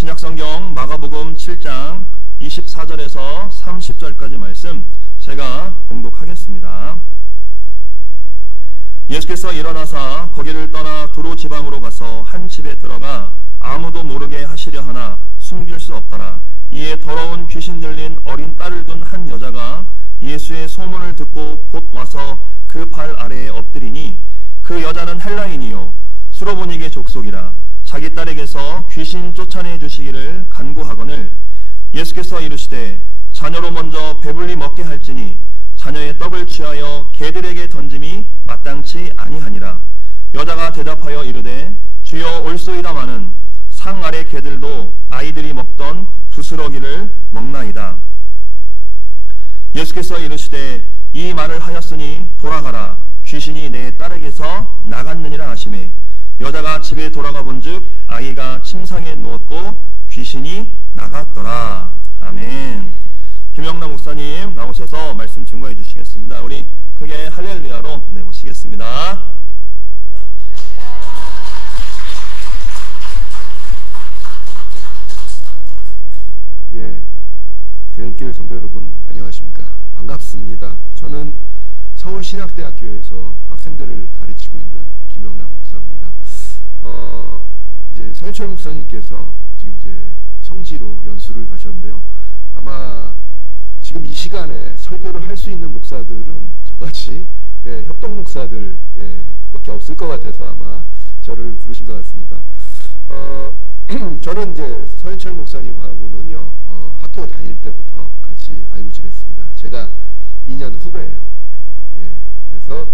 신약성경 마가복음 7장 24절에서 30절까지 말씀 제가 봉독하겠습니다. 예수께서 일어나사 거기를 떠나 두로 지방으로 가서 한 집에 들어가 아무도 모르게 하시려 하나 숨길 수 없더라. 이에 더러운 귀신 들린 어린 딸을 둔 한 여자가 예수의 소문을 듣고 곧 와서 그 발 아래에 엎드리니 그 여자는 헬라인이요 수로보니게 족속이라. 자기 딸에게서 귀신 쫓아내 주시기를 간구하거늘 예수께서 이르시되 자녀로 먼저 배불리 먹게 할지니 자녀의 떡을 취하여 개들에게 던짐이 마땅치 아니하니라. 여자가 대답하여 이르되 주여 올소이다마는 상 아래 개들도 아이들이 먹던 부스러기를 먹나이다. 예수께서 이르시되 이 말을 하였으니 돌아가라. 귀신이 내 딸에게서 나갔느니라 하시매 여자가 집에 돌아가 본즉 아이가 침상에 누웠고 귀신이 나갔더라. 아멘. 김영남 목사님 나오셔서 말씀 증거해 주시겠습니다. 우리 크게 할렐루야로 모시겠습니다. 예, 대은교회 성도 여러분 안녕하십니까? 반갑습니다. 저는 서울신학대학교에서 학생들을 가르치고 있는 김영남 목사입니다. 이제 서현철 목사님께서 지금 이제 성지로 연수를 가셨는데요. 아마 지금 이 시간에 설교를 할 수 있는 목사들은 저같이 협동 목사들 밖에 없을 것 같아서 아마 저를 부르신 것 같습니다. 저는 이제 서현철 목사님하고는요 학교 다닐 때부터 같이 알고 지냈습니다. 제가 2년 후배예요. 예, 그래서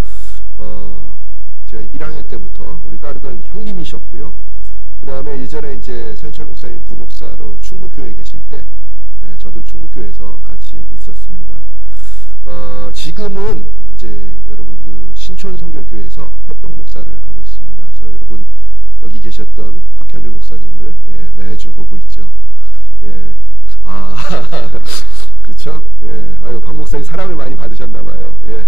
제가 1학년 때부터 우리 따르던 형님이셨고요. 그 다음에 예전에 이제 서현철 목사님 부목사로 충북교회에 계실 때 저도 충북교회에서 같이 있었습니다. 지금은 이제 여러분 그 신촌 성결교회에서 협동 목사를 하고 있습니다. 그래서 여러분 여기 계셨던 박현일 목사님을 매주 보고 있죠. 예, 그렇죠. 예, 아유 박 목사님 사랑을 많이 받으셨나 봐요. 예.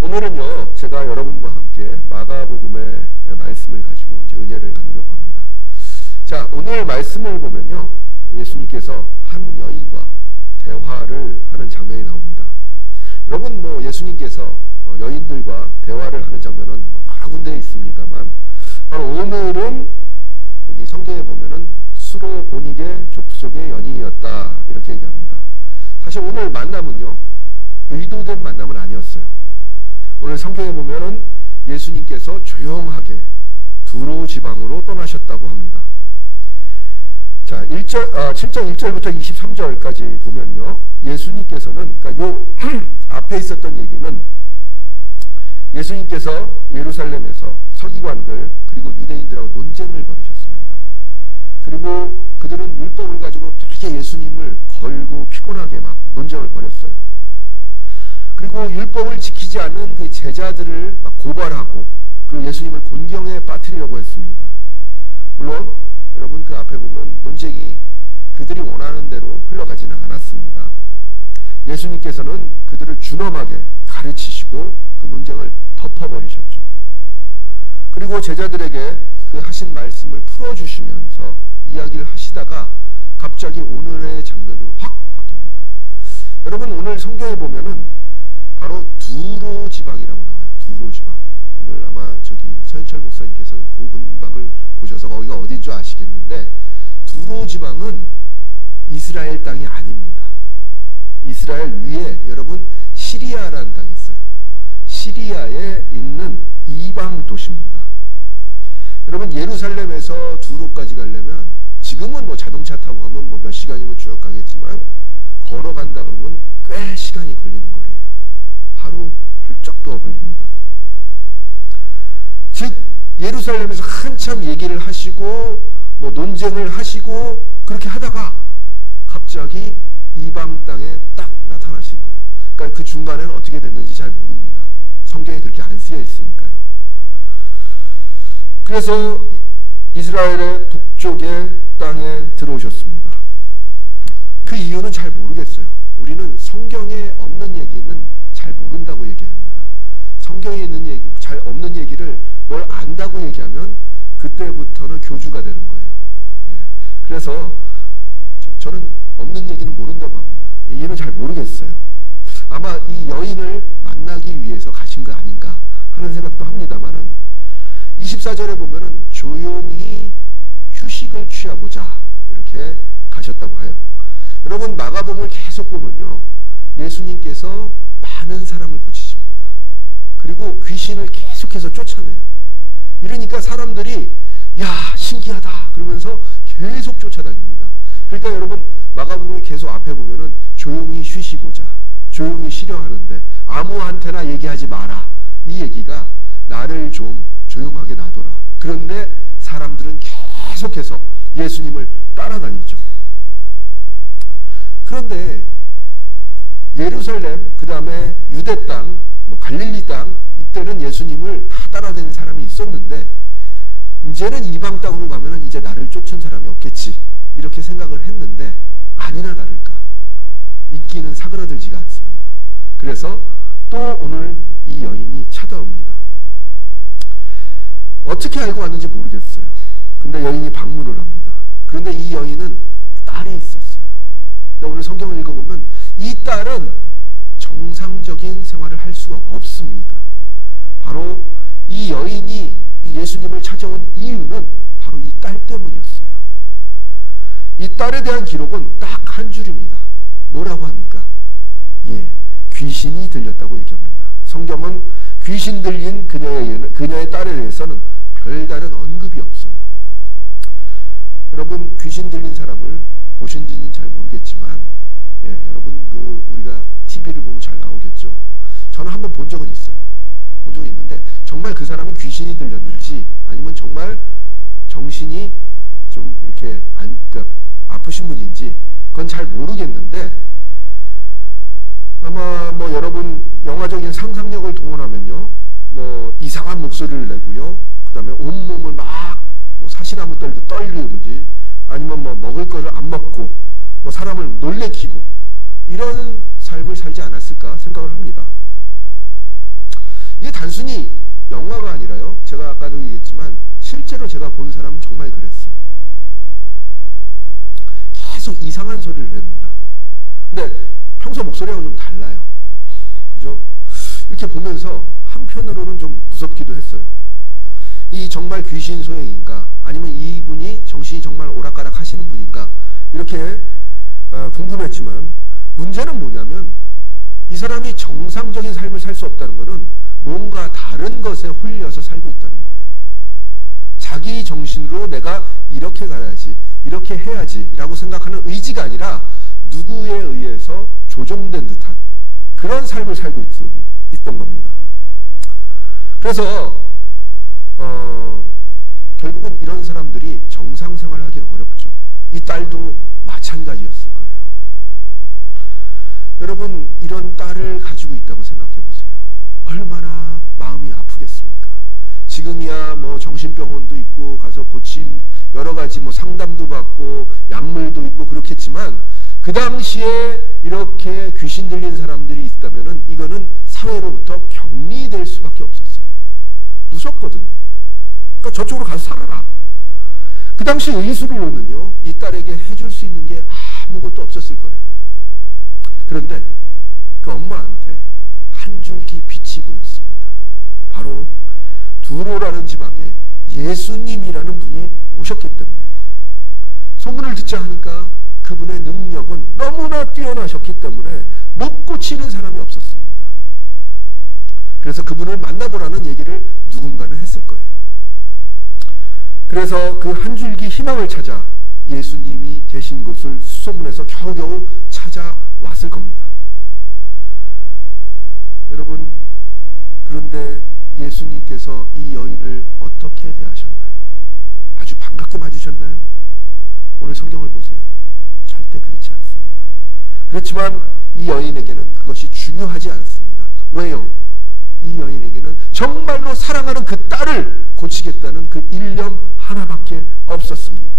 오늘은요 제가 여러분과 함께 마가복음의 말씀을 가지고 이제 은혜를 나누려고 합니다. 자, 오늘 말씀을 보면요 예수님께서 한 여인과 대화를 하는 장면이 나옵니다. 여러분 뭐 예수님께서 여인들과 대화를 하는 장면은 뭐 여러 군데에 있습니다만 바로 오늘은 여기 성경에 보면은 수로보니게 족속의 연인이었다 이렇게 얘기합니다. 사실 오늘 만남은요 의도된 만남은 아니었어요. 오늘 성경에 보면은 예수님께서 조용하게 두로 지방으로 떠나셨다고 합니다. 자, 7장 1절부터 23절까지 보면요 예수님께서는 그러니까 요 앞에 있었던 얘기는 예수님께서 예루살렘에서 서기관들 그리고 유대인들하고 논쟁을 벌이셨습니다. 그리고 그들은 율법을 가지고 되게 예수님을 걸고 피곤하게 막 논쟁을 벌였어요. 그리고 율법을 지키지 않는 그 제자들을 막 고발하고 그리고 예수님을 곤경에 빠뜨리려고 했습니다. 물론 여러분 그 앞에 보면 논쟁이 그들이 원하는 대로 흘러가지는 않았습니다. 예수님께서는 그들을 준엄하게 가르치시고 그 논쟁을 덮어버리셨죠. 그리고 제자들에게 그 하신 말씀을 풀어주시면서 이야기를 하시다가 갑자기 오늘의 장면으로 확 바뀝니다. 여러분 오늘 성경에 보면은 바로 두로 지방이라고 나와요. 두로 지방. 오늘 아마 저기 서현철 목사님께서는 고분박을 보셔서 거기가 어딘 줄 아시겠는데 두로 지방은 이스라엘 땅이 아닙니다. 이스라엘 위에 여러분 시리아라는 땅이 있어요. 시리아에 있는 이방 도시입니다. 여러분 예루살렘에서 두로까지 가려면 지금은 뭐 자동차 타고 가면 뭐 몇 시간이면 쭉 가겠지만 걸어간다 그러면 꽤 시간이 걸리는 거리예요. 하루 훌쩍도 걸립니다. 즉 예루살렘에서 한참 얘기를 하시고 뭐 논쟁을 하시고 그렇게 하다가 갑자기 이방 땅에 딱 나타나신 거예요. 그러니까 그 중간에는 어떻게 됐는지 잘 모릅니다. 성경에 그렇게 안 쓰여 있으니까요. 그래서 이스라엘의 북쪽의 땅에 들어오셨습니다. 그 이유는 잘 모르겠어요. 우리는 성경에 없는 얘기는 잘 모른다고 얘기합니다. 성경에 있는 얘기, 잘 없는 얘기를 뭘 안다고 얘기하면 그 그때부터는 교주가 되는 거예요. 예. 그래서 저는 없는 얘기는 모른다고 합니다. 얘는 잘 모르겠어요. 아마 이 여인을 만나기 위해서 가신 거 아닌가 하는 생각도 합니다만은 24절에 보면은 조용히 휴식을 취하고자 이렇게 가셨다고 해요. 여러분 마가복음을 계속 보면요, 예수님께서 많은 사람을 고치십니다. 그리고 귀신을 계속해서 쫓아내요. 이러니까 사람들이 야 신기하다 그러면서 계속 쫓아다닙니다. 그러니까 여러분 마가복음 계속 앞에 보면은 조용히 쉬시고자, 조용히 쉬려 하는데 아무한테나 얘기하지 마라, 이 얘기가 나를 좀 조용하게 놔둬라. 그런데 사람들은 계속해서 예수님을 따라다니죠. 그런데 예루살렘, 그 다음에 유대 땅, 갈릴리 땅, 이때는 예수님을 다 따라다니는 사람이 있었는데 이제는 이방 땅으로 가면은 이제 나를 쫓은 사람이 없겠지 이렇게 생각을 했는데 아니나 다를까 인기는 사그라들지가 않습니다. 그래서 또 오늘 이 여인이 찾아옵니다. 어떻게 알고 왔는지 모르겠어요. 근데 여인이 방문을 합니다. 그런데 이 여인은 딸이 있었어요. 근데 오늘 성경을 읽어보면 이 딸은 정상적인 생활을 할 수가 없습니다. 바로 이 여인이 예수님을 찾아온 이유는 바로 이 딸 때문이었어요. 이 딸에 대한 기록은 딱 한 줄입니다. 뭐라고 합니까? 예, 귀신이 들렸다고 얘기합니다. 성경은 귀신 들린 그녀의 딸에 대해서는 별다른 언급이 없어요. 여러분 귀신 들린 사람을 보신지는 잘 모르겠지만 예, 여러분 우리가 TV를 보면 잘 나오겠죠. 저는 한번 본 적은 있어요. 본 적이 있는데 정말 그 사람이 귀신이 들렸는지 아니면 정말 정신이 좀 이렇게 그러니까 아프신 분인지 그건 잘 모르겠는데 아마 뭐 여러분 영화적인 상상력을 동원하면요, 뭐 이상한 목소리를 내고요, 그 다음에 온몸을 막 뭐 사시나무 떨듯 떨리는지 아니면 뭐 먹을 거를 안 먹고 뭐 사람을 놀래키고 이런 삶을 살지 않았을까 생각을 합니다. 이게 단순히 영화가 아니라요, 제가 아까도 얘기했지만 실제로 제가 본 사람은 정말 그랬어요. 계속 이상한 소리를 냅니다. 근데 평소 목소리하고 좀 달라요. 그죠? 이렇게 보면서 한편으로는 좀 무섭기도 했어요. 이 정말 귀신 소행인가 아니면 이분이 정신이 정말 오락가락 하시는 분인가 이렇게 궁금했지만 문제는 뭐냐면 이 사람이 정상적인 삶을 살 수 없다는 것은 뭔가 다른 것에 홀려서 살고 있다는 거예요. 자기 정신으로 내가 이렇게 가야지 이렇게 해야지 라고 생각하는 의지가 아니라 누구에 의해서 조종된 듯한 그런 삶을 살고 있던 겁니다. 그래서 결국은 이런 사람들이 정상생활을 하기 어렵죠. 이 딸도 마찬가지였을 거예요. 여러분 이런 딸을 가지고 있다고 생각해 보세요. 얼마나 마음이 아프겠습니까? 지금이야 뭐 정신병원도 있고 가서 고침 여러 가지 뭐 상담도 받고 약물도 있고 그렇겠지만 그 당시에 이렇게 귀신 들린 사람들이 있다면은 이거는 사회로부터 격리될 수밖에 없었어요. 무섭거든요. 그러니까 저쪽으로 가서 살아라. 그 당시 의술로는요, 이 딸에게 해줄 수 있는 게 아무것도 없었을 거예요. 그런데 그 엄마한테 한 줄기 빛이 보였습니다. 바로 두로라는 지방에 예수님이라는 분이 오셨기 때문에 소문을 듣자 하니까 그분의 능력은 너무나 뛰어나셨기 때문에 못 고치는 사람이 없었습니다. 그래서 그분을 만나보라는 얘기를 누군가는 했을 거예요. 그래서 그 한 줄기 희망을 찾아 예수님이 계신 곳을 수소문해서 겨우겨우 찾아왔을 겁니다. 여러분, 그런데 예수님께서 이 여인을 어떻게 대하셨나요? 아주 반갑게 맞으셨나요? 오늘 성경을 보세요. 절대 그렇지 않습니다. 그렇지만 이 여인에게는 그것이 중요하지 않습니다. 왜요? 이 여인에게는 정말로 사랑하는 그 딸을 고치겠다는 그 일념 하나밖에 없었습니다.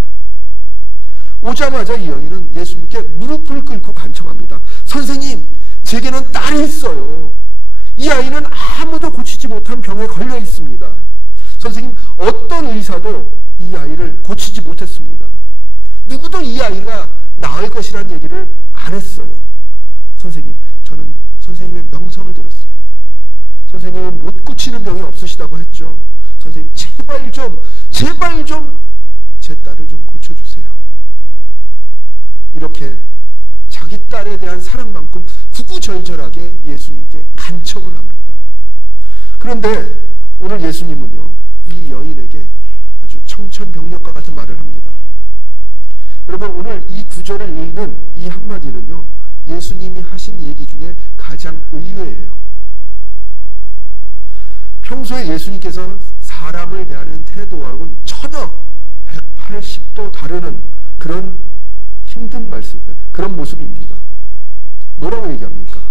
오자마자 이 여인은 예수님께 무릎을 꿇고 간청합니다. 선생님, 제게는 딸이 있어요. 이 아이는 아무도 고치지 못한 병에 걸려 있습니다. 선생님, 어떤 의사도 아이를 고치지 못했습니다. 누구도 이 아이가 나을 것이라는 얘기를 안 했어요. 선생님, 저는 선생님의 명성을 들었습니다. 선생님은 못 고치는 병이 없으시다고 했죠. 선생님, 제발 좀 제 딸을 좀 고쳐주세요. 이렇게 자기 딸에 대한 사랑만큼 구구절절하게 예수님께 간청을 합니다. 그런데 오늘 예수님은요, 이 여인에게 아주 청천벽력과 같은 말을 합니다. 여러분, 오늘 이 구절을 읽는 이 한마디는요, 예수님이 하신 얘기 중에 가장 의외예요. 평소에 예수님께서 사람을 대하는 태도하고는 전혀 180도 다르는 그런 힘든 말씀, 그런 모습입니다. 뭐라고 얘기합니까?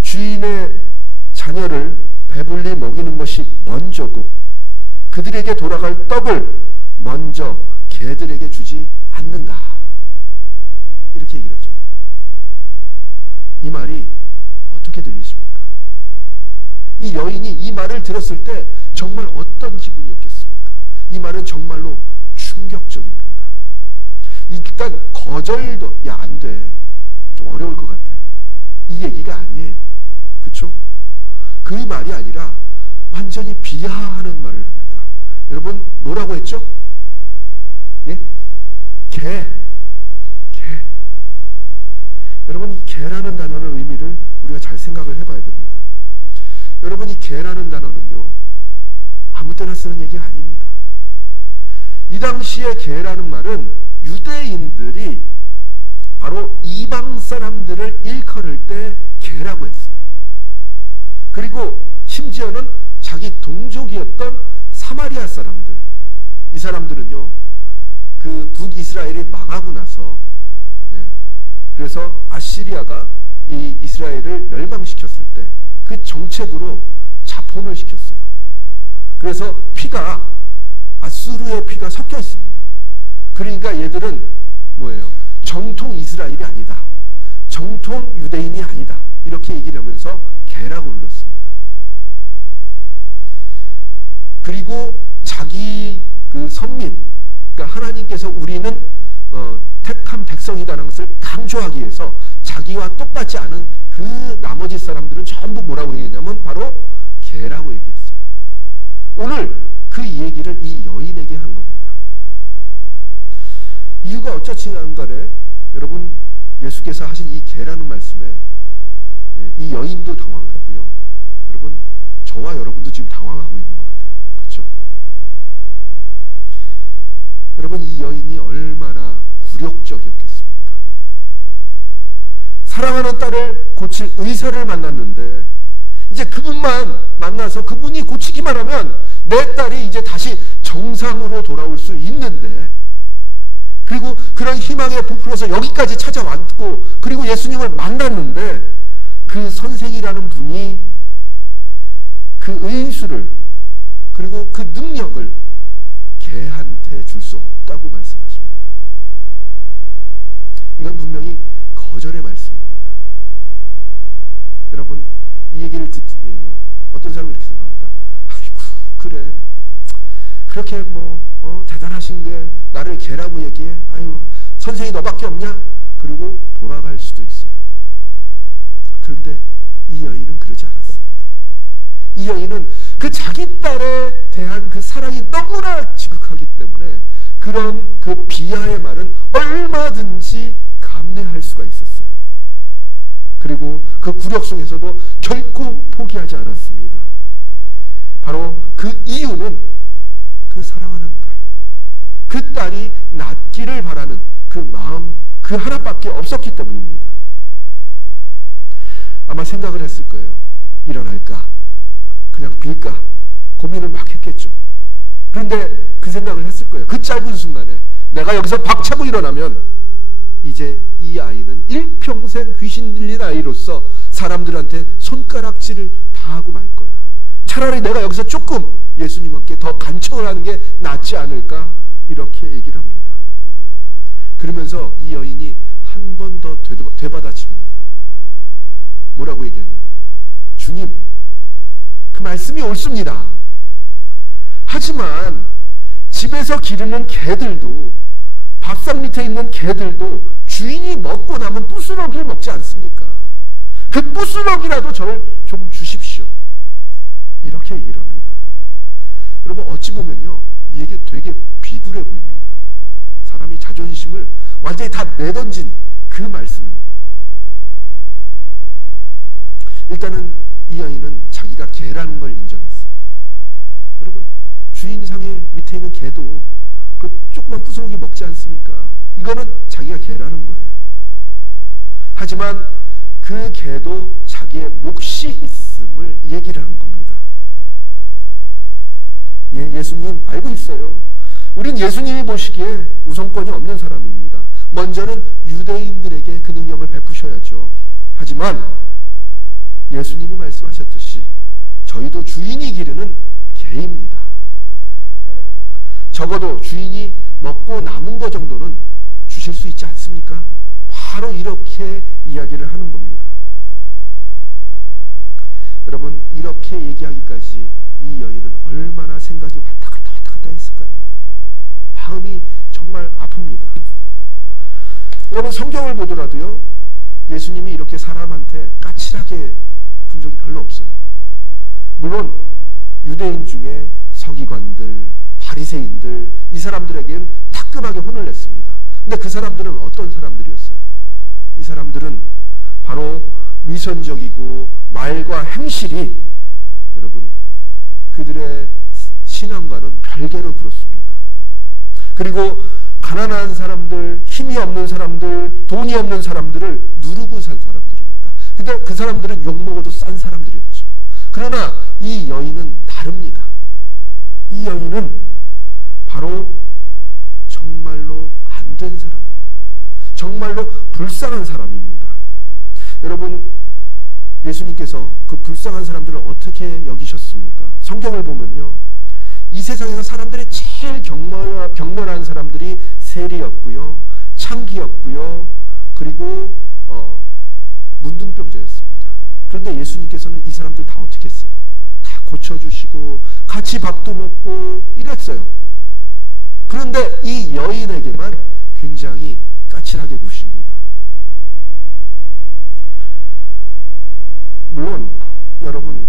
주인의 자녀를 배불리 먹이는 것이 먼저고 그들에게 돌아갈 떡을 먼저 개들에게 주지 않는다. 이렇게 얘기를 하죠. 이 말이 어떻게 들리십니까? 이 여인이 이 말을 들었을 때 정말 어떤 기분이었겠습니까? 이 말은 정말로 충격적입니다. 일단 거절도 야, 안 돼. 좀 어려울 것 같아. 이 얘기가 아니에요. 그렇죠? 그 말이 아니라 완전히 비하하는 말을 합니다. 여러분, 뭐라고 했죠? 예? 개. 여러분, 이 개라는 단어의 의미를 우리가 잘 생각을 해봐야 됩니다. 여러분, 이 개라는 단어는요, 아무 때나 쓰는 얘기 아닙니다. 이 당시에 개라는 말은 유대인들이 바로 이방 사람들을 일컬을 때 개라고 했어요. 그리고 심지어는 자기 동족이었던 사마리아 사람들, 이 사람들은요, 그 북이스라엘이 망하고 나서, 그래서 아시리아가 이 이스라엘을 멸망시켰을 때 그 정책으로 자포를 시켰어요. 그래서 피가 아수르의 피가 섞여 있습니다. 그러니까 얘들은 뭐예요? 정통 이스라엘이 아니다. 정통 유대인이 아니다. 이렇게 얘기를 하면서 개라고 불렀습니다. 그리고 자기 그 선민, 그러니까 하나님께서 우리는 택한 백성이라는 것을 강조하기 위해서 자기와 똑같지 않은 그 나머지 사람들은 전부 뭐라고 얘기했냐면 바로 개라고 얘기했어요. 오늘 그 얘기를 이 여인에게 한 겁니다. 이유가 어쩌지만 간에 여러분, 예수께서 하신 이 개라는 말씀에 이 여인도 당황했고요. 여러분, 저와 여러분도 지금 당황하고 있는 것 같아요. 그렇죠? 여러분, 이 여인이 얼마나 굴욕적이었겠습니까? 사랑하는 딸을 고칠 의사를 만났는데 이제 그분만 만나서 그분이 고치기만 하면 내 딸이 이제 다시 정상으로 돌아올 수 있는데, 그리고 그런 희망에 부풀어서 여기까지 찾아왔고 그리고 예수님을 만났는데 그 선생이라는 분이 그 의술을 그리고 그 능력을 개한테 줄 수 없다고 말씀하십니다. 이건 분명히 거절의 말씀입니다. 여러분, 이 얘기를 듣면요, 어떤 사람은 이렇게 생각합니다. 아이고, 그래, 그렇게 대단하신 게 나를 개라고 얘기해? 아유, 선생이 너밖에 없냐? 그리고 돌아갈 수도 있어요. 그런데 이 여인은 그러지 않았습니다. 이 여인은 그 자기 딸에 대한 그 사랑이 너무나 지극하기 때문에 그런 그 비하의 말은 얼마든지 감내할 수가 있었어요. 그리고 그 굴욕 속에서도 결코 포기하지 않았습니다. 바로 그 이유는 그 사랑하는 딸, 그 딸이 낫기를 바라는 그 마음, 그 하나밖에 없었기 때문입니다. 아마 생각을 했을 거예요. 일어날까? 그냥 빌까? 고민을 막 했겠죠. 그런데 그 생각을 했을 거예요. 그 짧은 순간에 내가 여기서 박차고 일어나면 이제 이 아이는 일평생 귀신 들린 아이로서 사람들한테 손가락질을 당하고 말 거야. 차라리 내가 여기서 조금 예수님께 더 간청을 하는 게 낫지 않을까? 이렇게 얘기를 합니다. 그러면서 이 여인이 한 번 더 되받아칩니다. 뭐라고 얘기하냐? 주님, 그 말씀이 옳습니다. 하지만 집에서 기르는 개들도, 밥상 밑에 있는 개들도 주인이 먹고 남은 부스러기를 먹지 않습니까? 그 부스러기라도 저를 좀 주십시오. 이렇게 얘기를 합니다. 여러분, 어찌 보면요, 이게 되게 비굴해 보입니다. 사람이 자존심을 완전히 다 내던진 그 말씀입니다. 일단은 이 여인은 자기가 개라는 걸 인정했어요. 여러분, 주인상에 밑에 있는 개도 그 조그만 부스러기 먹지 않습니까? 이거는 자기가 개라는 거예요. 하지만 그 개도 자기의 몫이 있음을 얘기를 한 겁니다. 예수님 알고 있어요. 우린 예수님이 보시기에 우선권이 없는 사람입니다. 먼저는 유대인들에게 그 능력을 베푸셔야죠. 하지만 예수님이 말씀하셨듯이 저희도 주인이 기르는 개입니다. 적어도 주인이 먹고 남은 것 정도는 주실 수 있지 않습니까? 바로 이렇게 이야기를 하는 겁니다. 여러분, 이렇게 얘기하기까지 이 여인은 얼마나 생각이 왔다 갔다 했을까요? 마음이 정말 아픕니다. 여러분, 성경을 보더라도요, 예수님이 이렇게 사람한테 까칠하게 군 적이 별로 없어요. 물론 유대인 중에 서기관들, 바리새인들, 이 사람들에겐 따끔하게 혼을 냈습니다. 근데 그 사람들은 어떤 사람들이었어요? 이 사람들은 바로 위선적이고 말과 행실이 여러분 그들의 신앙과는 별개로 그렇습니다. 그리고 가난한 사람들, 힘이 없는 사람들, 돈이 없는 사람들을 누르고 산 사람들입니다. 근데 그 사람들은 욕먹어도 싼 사람들이었죠. 그러나 이 여인은 다릅니다. 이 여인은 바로 정말로 안 된 사람이에요. 정말로 불쌍한 사람입니다. 여러분, 예수님께서 그 불쌍한 사람들을 어떻게 여기셨습니까? 성경을 보면요, 이 세상에서 사람들이 제일 격렬한 사람들이 세리였고요, 창기였고요, 그리고 문둥병자였습니다. 그런데 예수님께서는 이 사람들 다 어떻게 했어요? 다 고쳐주시고 같이 밥도 먹고 이랬어요. 그런데 이 여인에게만 굉장히 까칠하게 구십니다. 물론 여러분,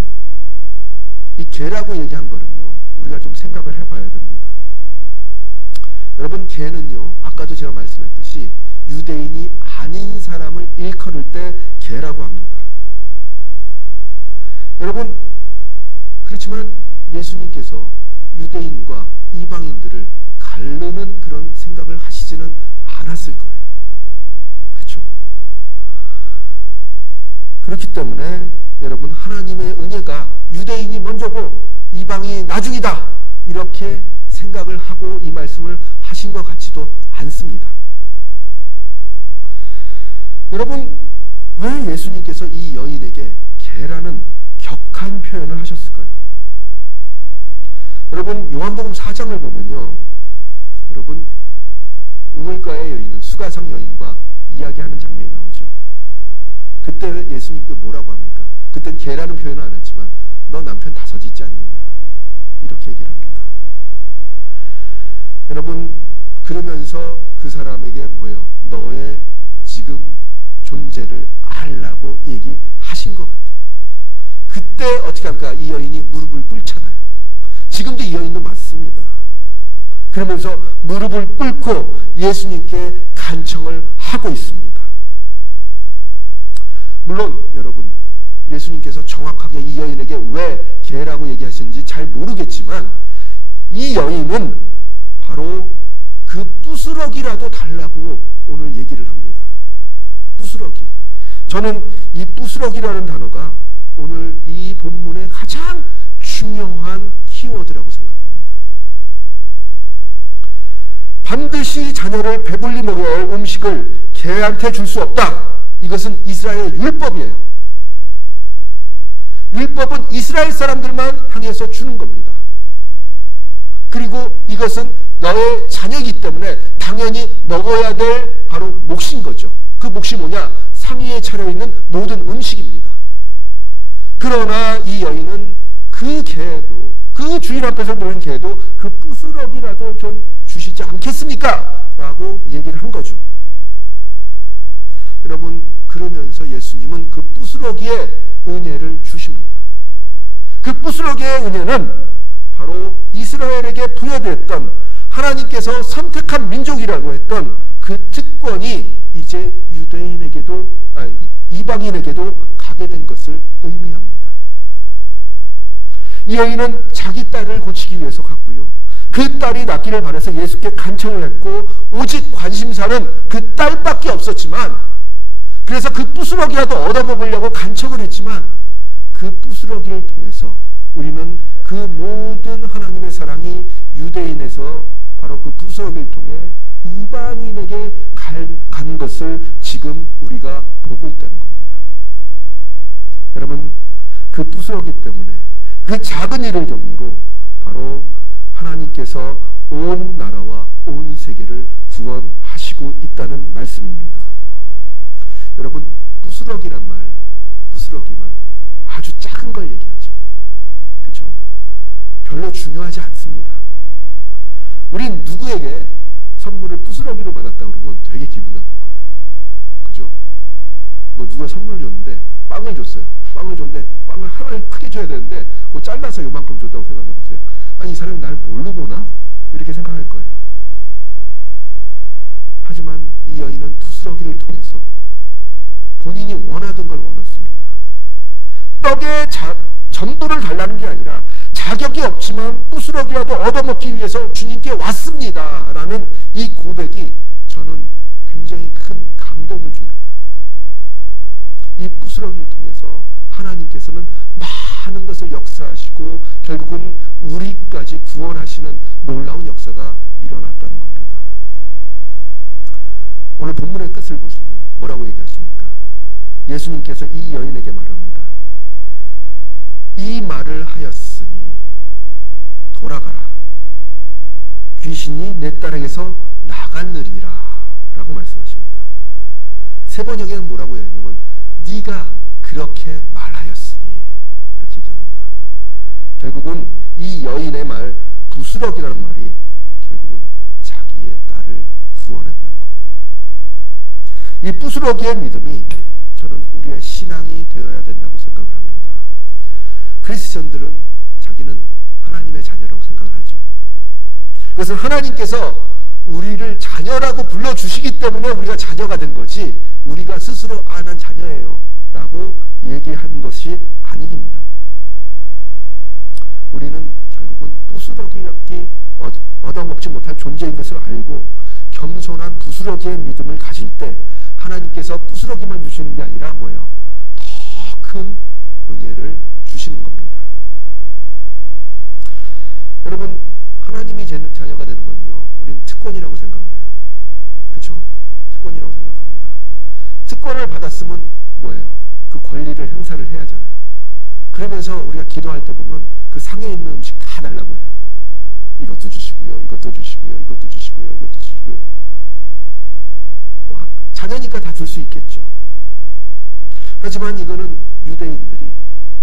이 개라고 얘기한 거는요, 우리가 좀 생각을 해봐야 됩니다. 여러분, 개는요, 아까도 제가 말씀했듯이 유대인이 아닌 사람을 일컬을 때 개라고 합니다. 여러분, 그렇지만 예수님께서 유대인과 이방인들을 가르는 그런 생각을 하시지는 않았을 거예요. 그렇죠? 그렇기 때문에 여러분, 하나님의 은혜가 유대인이 먼저고 이방이 나중이다 이렇게 생각을 하고 이 말씀을 하신 것 같지도 않습니다. 여러분, 왜 예수님께서 이 여인에게 개라는 격한 표현을 하셨을까요? 여러분, 요한복음 4장을 보면요, 여러분, 우물가의 여인은 수가성 여인과 이야기하는 장면이 나오죠. 그때 예수님께 뭐라고 합니까? 그땐 개라는 표현은 안 했지만 너 남편 5 있지 않느냐 이렇게 얘기를 합니다. 여러분, 그러면서 그 사람에게 뭐예요? 너의 지금 존재를 알라고 얘기하신 것 같아요. 그때 어떻게 합니까? 이 여인이 무릎을 꿇잖아요. 지금도 이 여인도 맞습니다. 그러면서 무릎을 꿇고 예수님께 간청을 하고 있습니다. 물론 여러분, 예수님께서 정확하게 이 여인에게 왜 개라고 얘기하시는지 잘 모르겠지만 이 여인은 바로 그 부스러기라도 달라고 오늘 얘기를 합니다. 부스러기. 저는 이 부스러기라는 단어가 오늘 이 본문의 가장 중요한 키워드라고 생각합니다. 반드시 자녀를 배불리 먹여야 할 음식을 개한테 줄 수 없다. 이것은 이스라엘의 율법이에요. 율법은 이스라엘 사람들만 향해서 주는 겁니다. 그리고 이것은 너의 자녀이기 때문에 당연히 먹어야 될 바로 몫인 거죠. 그 몫이 뭐냐? 상위에 차려있는 모든 음식입니다. 그러나 이 여인은 그 개도, 그 그 주인 앞에서 놓인 개도 그 부스러기라도 좀 주시지 않겠습니까? 라고 얘기를 한 거죠. 여러분, 그러면서 예수님은 그 부스러기의 은혜를 주십니다. 그 부스러기의 은혜는 바로 이스라엘에게 부여됐던 하나님께서 선택한 민족이라고 했던 그 특권이 이제 이방인에게도 가게 된 것을 의미합니다. 이 여인은 자기 딸을 고치기 위해서 갔고요. 그 딸이 낫기를 바라서 예수께 간청을 했고, 오직 관심사는 그 딸밖에 없었지만, 그래서 그 부스러기라도 얻어먹으려고 간청을 했지만, 그 부스러기를 통해서 우리는 그 모든 하나님의 사랑이 유대인에서 바로 그 부스러기를 통해 이방인에게 간 것을 지금 우리가 보고 있다는 겁니다. 여러분, 그 부스러기 때문에 그 작은 일을 경위로 바로 하나님께서 온 나라와 온 세계를 구원하시고 있다는 말씀입니다. 여러분, 부스러기란 말, 부스러기만 아주 작은 걸 얘기하죠. 그렇죠? 별로 중요하지 않습니다. 우린 누구에게 선물을 부스러기로 받았다 그러면 되게 기분 나쁠 거예요. 그죠? 뭐 누가 선물을 줬는데 빵을 줬어요. 빵을 줬는데 빵을 하나를 크게 줘야 되는데 그거 잘라서 요만큼 줬다고 생각해 보세요. 아니, 이 사람이 날 뭘로 보나? 이렇게 생각할 거예요. 하지만 이 여인은 부스러기를 통해서 본인이 원하던 걸 원했습니다. 떡에 전부를 달라는 게 아니라 자격이 없지만 부스러기라도 얻어먹기 위해서 주님께 왔습니다 라는 이 고백이 저는 굉장히 큰 감동을 줍니다. 이 부스러기를 통해서 하나님께서는 많은 것을 역사하시고 결국은 우리까지 구원하시는 놀라운 역사가 일어났다는 겁니다. 오늘 본문의 끝을 보시면 뭐라고 얘기하십니까? 예수님께서 이 여인에게 말합니다. 이 말을 하였으니 돌아가라. 귀신이 내 딸에게서 나갔느니라 라고 말씀하십니다. 세 번역에는 뭐라고 해야 하냐면 네가 그렇게 말하였으니 이렇게 얘기합니다. 결국은 이 여인의 말 부스러기라는 말이 결국은 자기의 딸을 구원했다는 겁니다. 이 부스러기의 믿음이 저는 우리의 신앙이 되어야 된다고 생각을 합니다. 크리스천들은 자기는 하나님의 자녀라고 생각을 하죠. 그것은 하나님께서 우리를 자녀라고 불러주시기 때문에 우리가 자녀가 된 거지 우리가 스스로 난 자녀예요 라고 얘기한 것이 아닙니다. 우리는 결국은 부스러기 얻어먹지 못할 존재인 것을 알고 겸손한 부스러기의 믿음을 가질 때 하나님께서 부스러기만 주시는 게 아니라 뭐예요? 더 큰 은혜를 주시는 겁니다. 여러분, 하나님이 자녀가 되는 건요, 우리는 특권이라고 생각을 해요. 그렇죠? 특권이라고 생각합니다. 특권을 받았으면 뭐예요? 그 권리를 행사를 해야 하잖아요. 그러면서 우리가 기도할 때 보면 그 상에 있는 음식 다 달라고 해요. 이것도 주시고요, 이것도 주시고요, 이것도 주시고요, 이것도 주시고요. 뭐, 자녀니까 다 줄 수 있겠죠. 하지만 이거는 유대인들이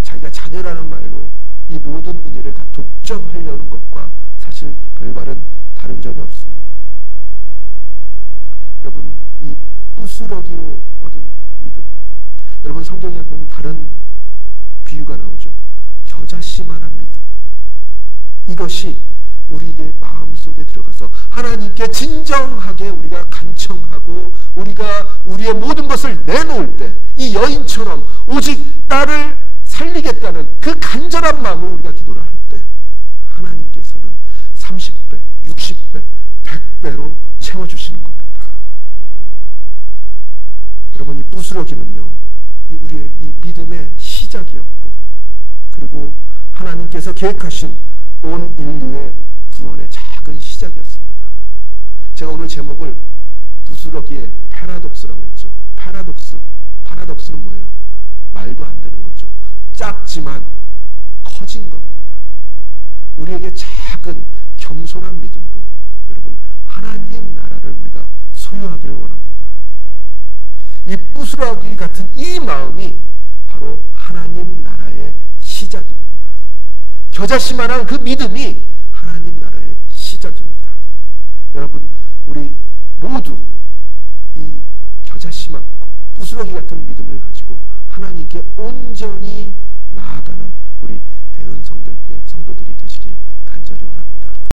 자기가 자녀라는 말로 이 모든 은혜를 다 독점하려는 것과 사실 별다른 다른 점이 없습니다. 여러분, 이 부스러기로 얻은 믿음, 여러분 성경에 보면 다른 비유가 나오죠. 겨자씨만한 믿음. 이것이 우리의 마음속에 들어가서 하나님께 진정하게 우리가 간청하고 우리가 우리의 모든 것을 내놓을 때 이 여인처럼 오직 딸을 살리겠다는 그 간절한 마음으로 우리가 기도를 할 때 하나님께서는 30배, 60배, 100배로 채워주시는 겁니다. 여러분, 이 부스러기는요, 우리의 이 믿음의 시작이었고 그리고 하나님께서 계획하신 온 인류의 구원의 작은 시작이었습니다. 제가 오늘 제목을 부스러기의 패러독스라고 했죠. 파라독스는 뭐예요? 말도 안 되는 거죠. 작지만 커진 겁니다. 우리에게 작은 겸손한 믿음으로 여러분 하나님 나라를 우리가 소유하기를 원합니다. 이 부스러기 같은 이 마음이 바로 하나님 나라의 시작입니다. 겨자씨만한 그 믿음이 하나님 나라의 시작입니다. 여러분, 우리 모두 이 겨자씨만 부스러기 같은 믿음을 가지고 하나님께 온전히